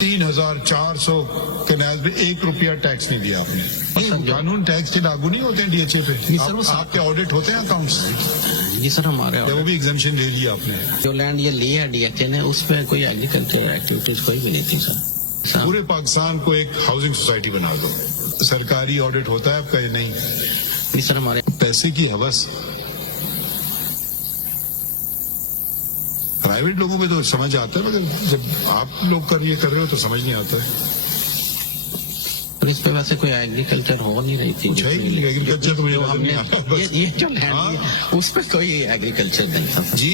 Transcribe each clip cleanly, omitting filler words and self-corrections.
3,400 کنال پہ 1 روپیہ ٹیکس نہیں دیا آپ نے. قانون ٹیکس کے لاگو نہیں ہوتے ہیں ڈی ایچ اے پہ. آپ کے آڈٹ ہوتے ہیں اکاؤنٹس؟ جی سر ہمارے وہ بھی ایگزمپشن لے لی آپ نے. جو لینڈ یہ لی ہے ڈی ایچ اے نے اس پہ کوئی ایگریکلچر ایکٹیویٹیز کوئی بھی نہیں تھی سر. پورے پاکستان کو ایک ہاؤسنگ سوسائٹی بنا دو. سرکاری آڈٹ ہوتا ہے آپ کا؟ یہ نہیں. جی سر ہمارے پیسے کی ہوس پرائیویٹ لوگوں پہ تو سمجھ آتا ہے مگر جب آپ لوگ کر رہے ہو تو سمجھ نہیں آتا ہے. اس پہ ویسے کوئی ایگریکلچر ہو نہیں رہی تھی. ایگریکلچر تو مجھے نظر نہیں آتا. یہ جو لینڈ اس پہ کوئی ایگریکلچر نہیں تھا جی.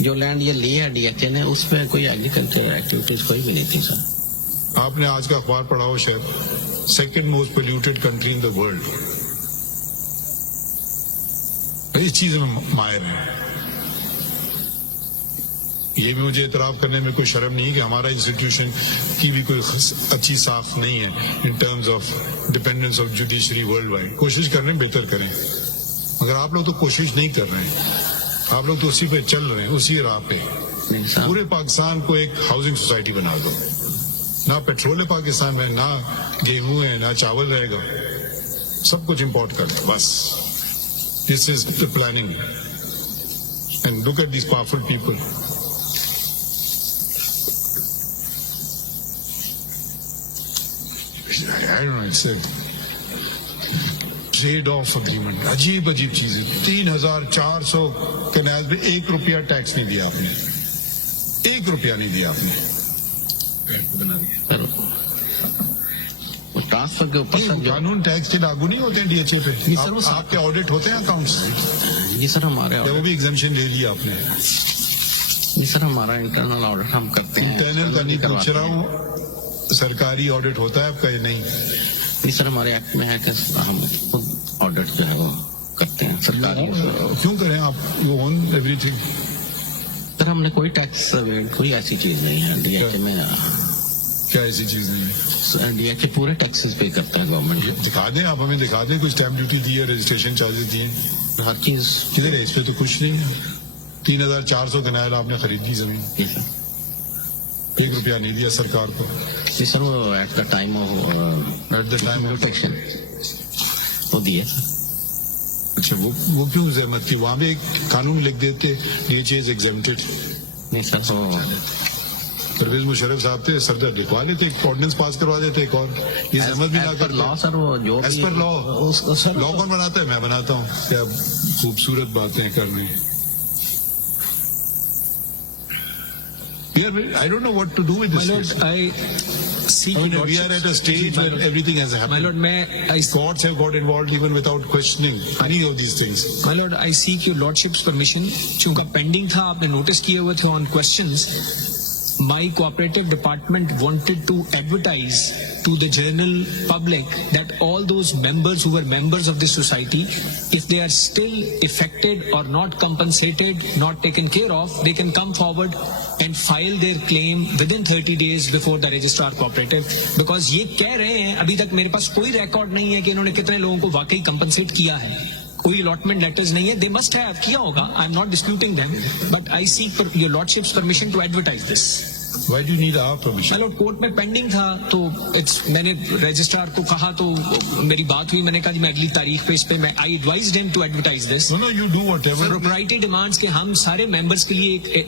جو لینڈ یہ لی ہے ڈی ایچ اے نے اس پہ کوئی ایگریکلچر ایکٹیویٹیز کوئی بھی نہیں تھی سر. آپ نے آج کا اخبار پڑھا ہو شاید، second most polluted country in the world. اس چیز میں ماہر ہیں. یہ بھی مجھے اعتراف کرنے میں کوئی شرم نہیں ہے کہ ہمارا انسٹیٹیوشن کی بھی کوئی اچھی صاف نہیں ہے in terms of dependence of judiciary worldwide. کوشش کر رہے ہیں بہتر کریں، مگر آپ لوگ تو کوشش نہیں کر رہے ہیں. آپ لوگ تو اسی پہ چل رہے ہیں، اسی راہ پہ. پورے پاکستان کو ایک ہاؤسنگ سوسائٹی بنا دو. نہ پیٹرول ہے پاکستان میں، نہ گیہوں ہے، نہ چاول رہے گا. سب کچھ امپورٹ کر دیں بس. This is the planning. And look at these powerful people. I don't know, it's a trade-off agreement. عجیب عجیب چیزیں. 3,400 کنال پہ 1 روپیہ ٹیکس نہیں دیا آپ نے. 1 روپیہ نہیں دیا آپ نے. ٹرانسفر کے اوپر قانون ٹیکس کے لاگو نہیں ہوتے ہیں ڈی ایچ اے پہ. آپ کے آڈٹ ہوتے ہیں اکاؤنٹس؟ جی سر ہمارے وہ بھی ایگزمپشن لے لی آپ نے. جی سر ہمارا انٹرنل آڈٹ ہم کرتے ہیں. انٹرنل کا نہیں پوچھ رہا ہوں، سرکاری آڈٹ ہوتا ہے آپ کا؟ یہ نہیں. جی سر ہمارے ایکٹ میں ہے کہ ہم خود آڈٹ جو ہے وہ کرتے ہیں سرکاری. کیوں کریں آپ؟ یو اون ایوری تھنگ. سر ہم نے کوئی ٹیکس کوئی ایسی چیز نہیں ہے ڈی ایچ اے میں. کیا ایسی چیز نہیں ہے؟ ڈی ایچ اے پورے ٹیکسز پے کرتا ہے گورنمنٹ. دکھا دیں آپ ہمیں، دکھا دیں کچھ اسٹیمپ ڈیوٹی دی ہے، رجسٹریشن چارجز دیے. ہر چیز کدھر ہے؟ اس پہ تو کچھ نہیں ہے. 3,400 کنال آپ نے خرید لی زمین. 1 روپیہ نہیں دیا سرکار کو. جی سر وہ ایٹ دا ٹائم وہ دیے. اچھا وہ کیوں زحمت کی؟ وہاں بھی ایک قانون لکھ دیتے ڈی ایچ اے از ایگزیمپٹڈ. نہیں سر وہ پرویز مشرف صاحب تھے، سردر لکھوا دیتے، ایک آرڈیننس پاس کروا دیتے. ایک اور یہ زحمت بھی نہ کرتے. لا سر وہ جو ایز پر لا کون بناتا ہے؟ میں بناتا ہوں. کیا خوبصورت باتیں کرنے. I don't know what to do with this. My Lord, I seek your we are at a stage where everything has happened. My Lord, courts have got involved even without questioning any of these things. My Lord, I seek your Lordship's permission. چونکہ pending تھا، آپ نے notice کیے ہوئے تھے on questions. My cooperative department wanted to advertise to the general public that all those members who were members of this society, if they are still affected or not compensated, not taken care of, they can come forward and file their claim within 30 days before the registrar cooperative. Because یہ کہہ رہے ہیں ابھی تک میرے پاس کوئی record نہیں ہے کہ انہوں نے کتنے لوگوں کو واقعی کمپنسیٹ کیا ہے. کوئی الاٹمنٹ لیٹرز نہیں ہے. They must have کیا ہوگا. I'm not disputing them, but I seek your Lordship's permission to advertise this. Why do you need our permission? چلو کورٹ میں پینڈنگ تھا تو میں نے رجسٹرار کو کہا تو میری بات ہوئی. میں نے کہا میں اگلی تاریخ پہ اس پہ میں I advised him to advertise this. No, you do whatever. Propriety demands کہ ہم سارے ممبرس کے لیے ایک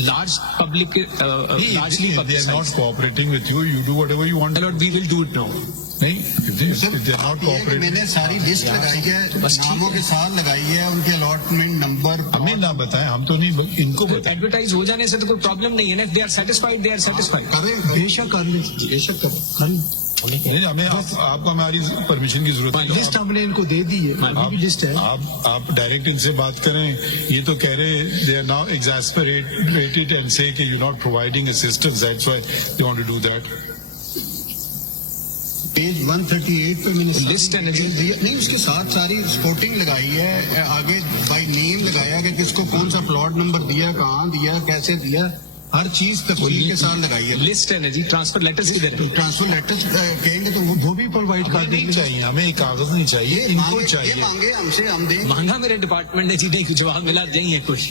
large public largely They are not cooperating with you. You do whatever you want. Lord, we will do it now. نہیں, if they are not cooperating. میں نے ساری لسٹ لگائی ہے، ناموں کے ساتھ لگائی ہے، ان کے الاٹمنٹ نمبر. ہمیں نہ بتائیں، ہم تو نہیں، ان کو بتائیں. ایڈورٹائز ہو جانے سے تو کوئی پرابلم نہیں ہے نا. They are satisfied, they are satisfied. بے شک کر لیں، بے شک کریں. ہمیں آپ کو ہماری پرمیشن کی ضرورت ہے. لسٹ ہم نے ان کو دے دی ہے، لسٹ ہے. آپ ڈائریکٹ ان سے بات کریں. یہ تو کہہ رہے they are now exasperated and say کہ you're not providing assistance, that's why they want to do that. Page 138 پہ میں نے لسٹ ہے نہیں، اس کے ساتھ ساری سپورٹنگ لگائی ہے، آگے بائی نیم لگایا کہ کس کو کون سا پلاٹ نمبر دیا، کہاں دیا، کیسے دیا، ہر چیز تفصیل کے ساتھ لگائی ہے. لسٹ ہے نا جی. ٹرانسفر لیٹرز کدھر ہے؟ ٹرانسفر لیٹر کہیں گے تو وہ بھی پرووائڈ کر دیں گے. چاہیے ہمیں کاغذ نہیں چاہیے، ان کو چاہیے. مانگے ہم سے، ہم دیں. مانگا میرے ڈپارٹمنٹ نے جی، نہیں جواب ملا نہیں ہے کچھ.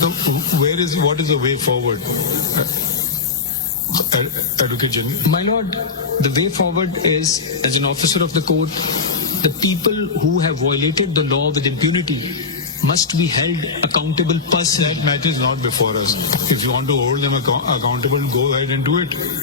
So what is the way forward? Advocate General. My lord, the way forward is, as an officer of the court, the people who have violated the law with impunity must be held accountable personally. That matter is not before us. If you want to hold them accountable, go ahead and do it.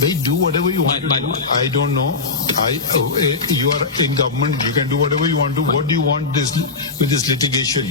They do whatever you want My to do. lord. I don't know. You are in government. You can do whatever you want to. What do you want with this litigation?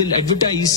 will advertise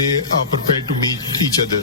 They are prepared to meet each other.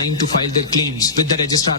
time to file their claims with the registrar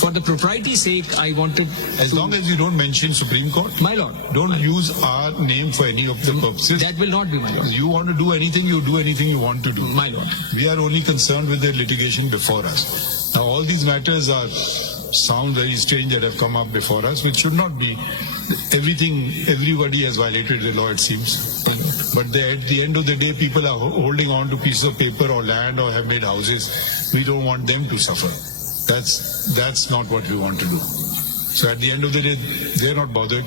for the propriety sake I wanted As long as you don't mention Supreme Court, my lord, don't use our name for any of the purposes. that will not be my lord. You want to do anything, you do anything you want to do. My lord. We are only concerned with the litigation before us. Now all these matters sound very strange that have come up before us, which should not be. Everybody has violated the law, it seems. But at the end of the day, people are holding on to pieces of paper or land or have made houses. We don't want them to suffer. That's not what we want to do. So at the end of the day, they're not bothered.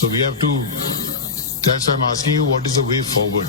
So we have to. That's why I'm asking you, what is the way forward?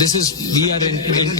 this is we are in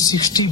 60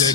that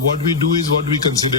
what we do is what we consider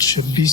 26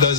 10